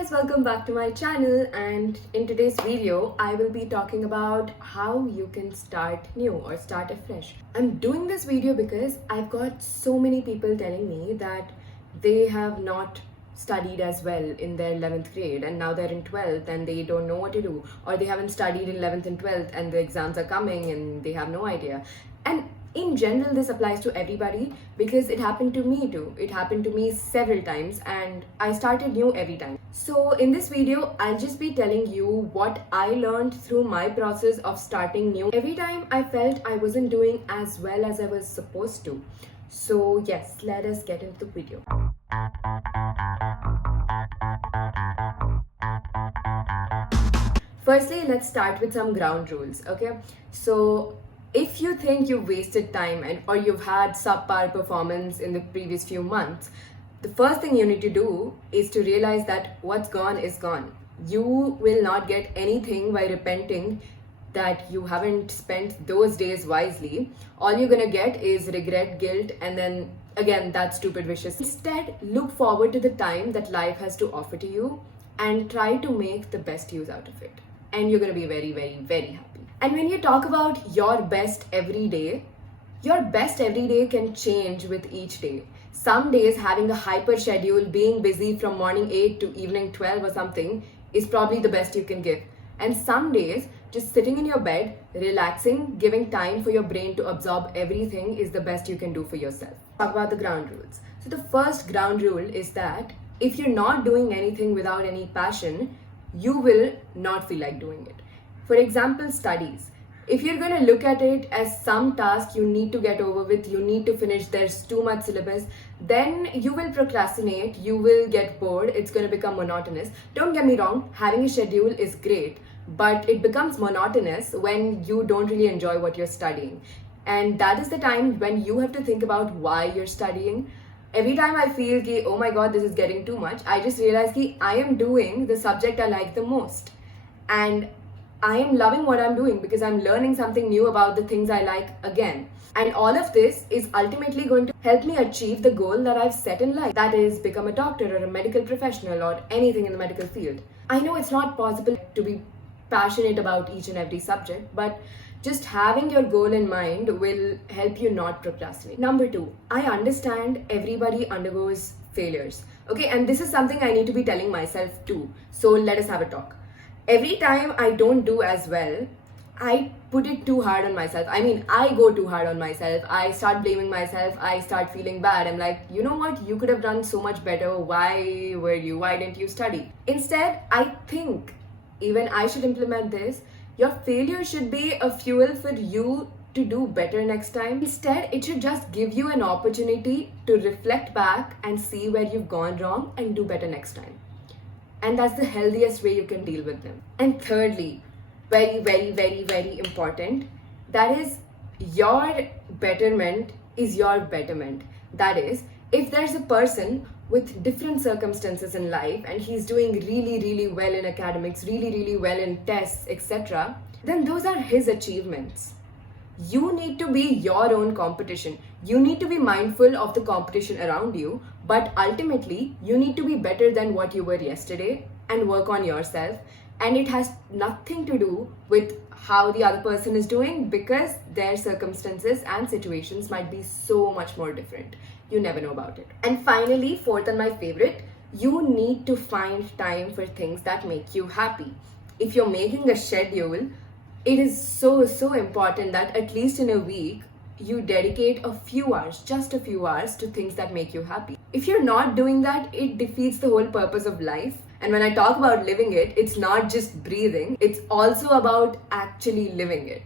guys, welcome back to my channel, and in today's video I will be talking about how you can start new or start afresh. I'm doing this video because I've got so many people telling me that they have not studied as well in their 11th grade and now they're in 12th and they don't know what to do, or they haven't studied in 11th and 12th and the exams are coming and they have no idea. And in general, this applies to everybody because it happened to me too. It happened to me several times and I started new every time. So in this video, I'll just be telling you what I learned through my process of starting new. Every time I felt I wasn't doing as well as I was supposed to. So yes, let us get into the video. Firstly, let's start with some ground rules, okay? So if you think you've wasted time or you've had subpar performance in the previous few months, the first thing you need to do is to realize that what's gone is gone. You will not get anything by repenting that you haven't spent those days wisely. All you're gonna get is regret, guilt, and then again that stupid vicious. Instead, look forward to the time that life has to offer to you and try to make the best use out of it. And you're gonna be very, very, very happy. And when you talk about your best every day can change with each day. Some days having a hyper schedule, being busy from morning 8 to evening 12 or something is probably the best you can give. And some days just sitting in your bed, relaxing, giving time for your brain to absorb everything is the best you can do for yourself. Talk about the ground rules. So the first ground rule is that if you're not doing anything without any passion, you will not feel like doing it. For example, studies. If you're going to look at it as some task you need to get over with, you need to finish, there's too much syllabus, then you will procrastinate, you will get bored, it's going to become monotonous. Don't get me wrong, having a schedule is great, but it becomes monotonous when you don't really enjoy what you're studying. And that is the time when you have to think about why you're studying. Every time I feel ki, oh my god, this is getting too much, I just realize ki I am doing the subject I like the most. And I am loving what I'm doing because I'm learning something new about the things I like again. And all of this is ultimately going to help me achieve the goal that I've set in life. That is, become a doctor or a medical professional or anything in the medical field. I know it's not possible to be passionate about each and every subject, but just having your goal in mind will help you not procrastinate. Number 2, I understand everybody undergoes failures. Okay, and this is something I need to be telling myself too. So let us have a talk. Every time I don't do as well, I put it too hard on myself. I go too hard on myself. I start blaming myself. I start feeling bad. I'm like, you know what? You could have done so much better. Why didn't you study? Instead, I think even I should implement this. Your failure should be a fuel for you to do better next time. Instead, it should just give you an opportunity to reflect back and see where you've gone wrong and do better next time. And that's the healthiest way you can deal with them. And thirdly, very, very, very, very important, that is, your betterment is your betterment. That is, if there's a person with different circumstances in life and he's doing really, really well in academics, really, really well in tests, etc., then those are his achievements. You need to be your own competition. You need to be mindful of the competition around you, but ultimately, you need to be better than what you were yesterday and work on yourself. And it has nothing to do with how the other person is doing because their circumstances and situations might be so much more different. You never know about it. And finally, fourth and my favorite, you need to find time for things that make you happy. If you're making a schedule, it is so important that at least in a week, you dedicate a few hours, just a few hours to things that make you happy. If you're not doing that, it defeats the whole purpose of life. And when I talk about living it, it's not just breathing, it's also about actually living it.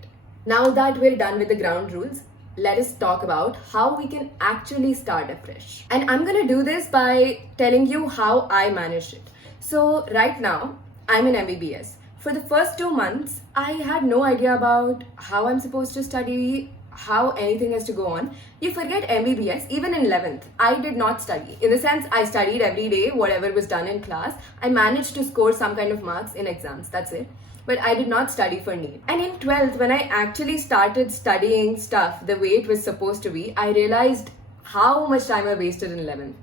Now that we're done with the ground rules, let us talk about how we can actually start afresh. And I'm gonna do this by telling you how I managed it. So right now, I'm in MBBS. For the first 2 months, I had no idea about how I'm supposed to study, how anything has to go on. You forget MBBS, even in 11th, I did not study. In the sense, I studied every day, whatever was done in class. I managed to score some kind of marks in exams, that's it. But I did not study for NEET. And in 12th, when I actually started studying stuff the way it was supposed to be, I realized how much time I wasted in 11th.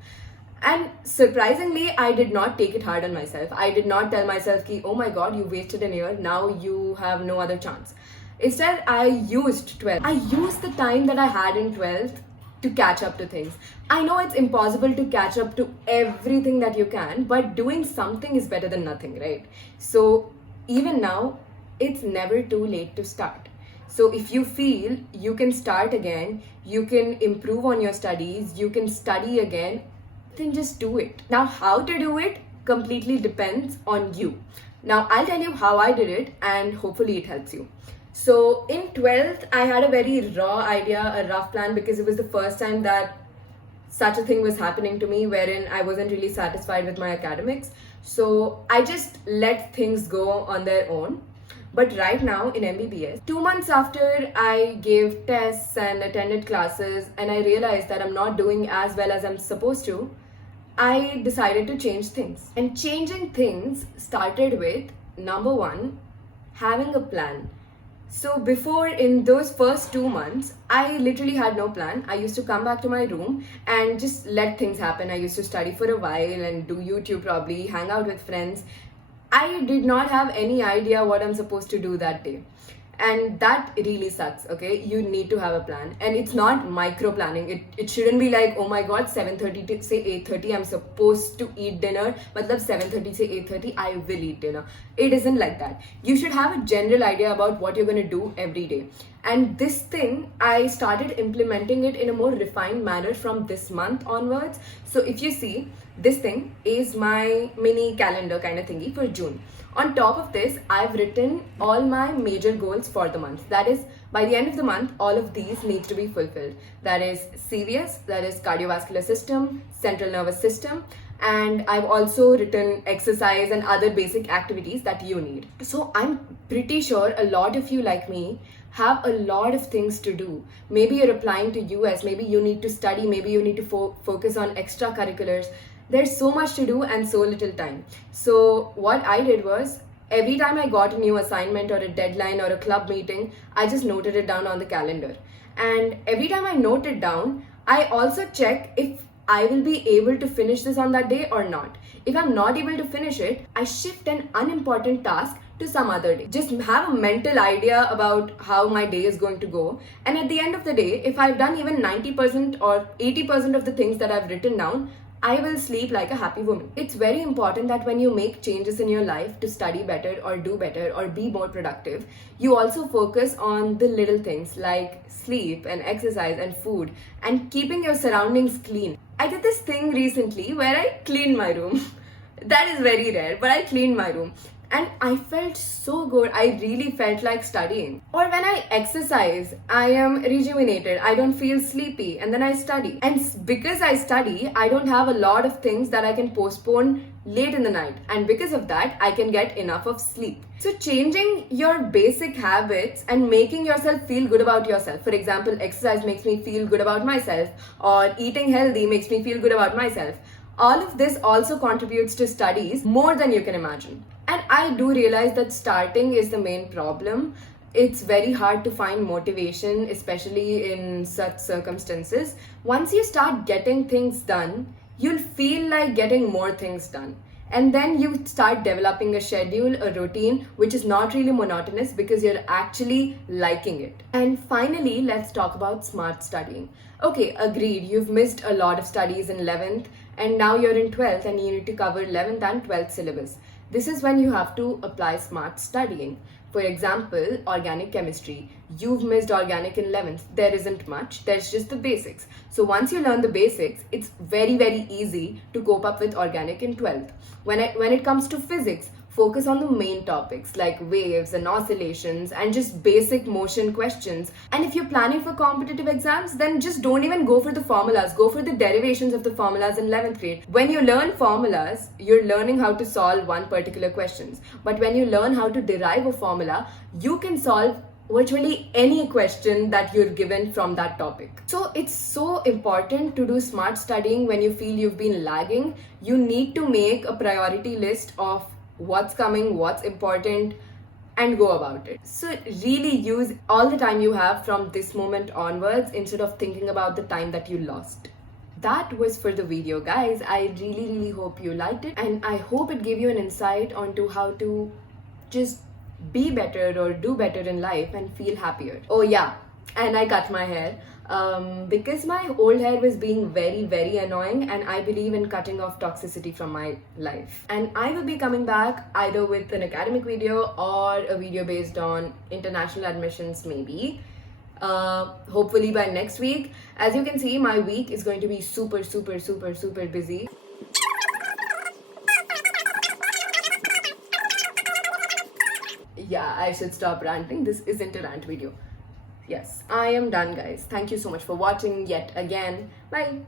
And surprisingly, I did not take it hard on myself. I did not tell myself, ki, oh my god, you wasted an year, now you have no other chance. Instead, I used 12th. I used the time that I had in 12th to catch up to things. I know it's impossible to catch up to everything that you can, but doing something is better than nothing, right? So even now, it's never too late to start. So if you feel you can start again, you can improve on your studies, you can study again, then just do it. Now, how to do it completely depends on you. Now, I'll tell you how I did it and hopefully it helps you. So in 12th, I had a very raw idea, a rough plan, because it was the first time that such a thing was happening to me wherein I wasn't really satisfied with my academics. So I just let things go on their own. But right now in MBBS, 2 months after I gave tests and attended classes and I realized that I'm not doing as well as I'm supposed to, I decided to change things. And changing things started with, number one, having a plan. So before, in those first 2 months, I literally had no plan. I used to come back to my room and just let things happen. I used to study for a while and do YouTube probably, hang out with friends. I did not have any idea what I'm supposed to do that day. And that really sucks, okay? You need to have a plan. And it's not micro planning. It shouldn't be like, oh my god, 7:30 to say 8:30, I'm supposed to eat dinner. Matlab 7:30 say 8:30, I will eat dinner. It isn't like that. You should have a general idea about what you're going to do every day. And this thing, I started implementing it in a more refined manner from this month onwards. So if you see, this thing is my mini calendar kind of thingy for June. On top of this, I've written all my major goals for the month. That is, by the end of the month, all of these need to be fulfilled. That is CVS, that is cardiovascular system, central nervous system, and I've also written exercise and other basic activities that you need. So I'm pretty sure a lot of you like me have a lot of things to do. Maybe you're applying to US, maybe you need to study, maybe you need to focus on extracurriculars. There's so much to do and so little time. So what I did was, every time I got a new assignment or a deadline or a club meeting, I just noted it down on the calendar. And every time I note it down, I also check if I will be able to finish this on that day or not. If I'm not able to finish it, I shift an unimportant task to some other day. Just have a mental idea about how my day is going to go. And at the end of the day, if I've done even 90% or 80% of the things that I've written down, I will sleep like a happy woman. It's very important that when you make changes in your life to study better or do better or be more productive, you also focus on the little things like sleep and exercise and food and keeping your surroundings clean. I did this thing recently where I cleaned my room. That is very rare, but I cleaned my room. And I felt so good. I really felt like studying. Or when I exercise, I am rejuvenated. I don't feel sleepy. And then I study. And because I study, I don't have a lot of things that I can postpone late in the night. And because of that, I can get enough of sleep. So changing your basic habits and making yourself feel good about yourself. For example, exercise makes me feel good about myself. Or eating healthy makes me feel good about myself. All of this also contributes to studies more than you can imagine. And I do realize that starting is the main problem. It's very hard to find motivation, especially in such circumstances. Once you start getting things done, you'll feel like getting more things done. And then you start developing a schedule, a routine, which is not really monotonous because you're actually liking it. And finally, let's talk about smart studying. Okay, agreed, you've missed a lot of studies in 11th and now you're in 12th and you need to cover 11th and 12th syllabus. This is when you have to apply smart studying. For example, organic chemistry. You've missed organic in 11th. There isn't much. There's just the basics. So once you learn the basics, it's very, very easy to cope up with organic in 12th. When it comes to physics, focus on the main topics like waves and oscillations and just basic motion questions. And if you're planning for competitive exams, then just don't even go for the formulas. Go for the derivations of the formulas in 11th grade. When you learn formulas, you're learning how to solve one particular questions. But when you learn how to derive a formula, you can solve virtually any question that you're given from that topic. So it's so important to do smart studying when you feel you've been lagging. You need to make a priority list of what's coming, what's important, and go about it. So really use all the time you have from this moment onwards instead of thinking about the time that you lost. that was for the video, guys. I really hope you liked it, and I hope it gave you an insight onto how to just be better or do better in life and feel happier. Oh yeah, and I cut my hair because my old hair was being very annoying, and I believe in cutting off toxicity from my life. And I will be coming back either with an academic video or a video based on international admissions, maybe. Hopefully by next week. As you can see, my week is going to be super busy. Yeah, I should stop ranting. This isn't a rant video. Yes, I am done, guys. Thank you so much for watching yet again. Bye.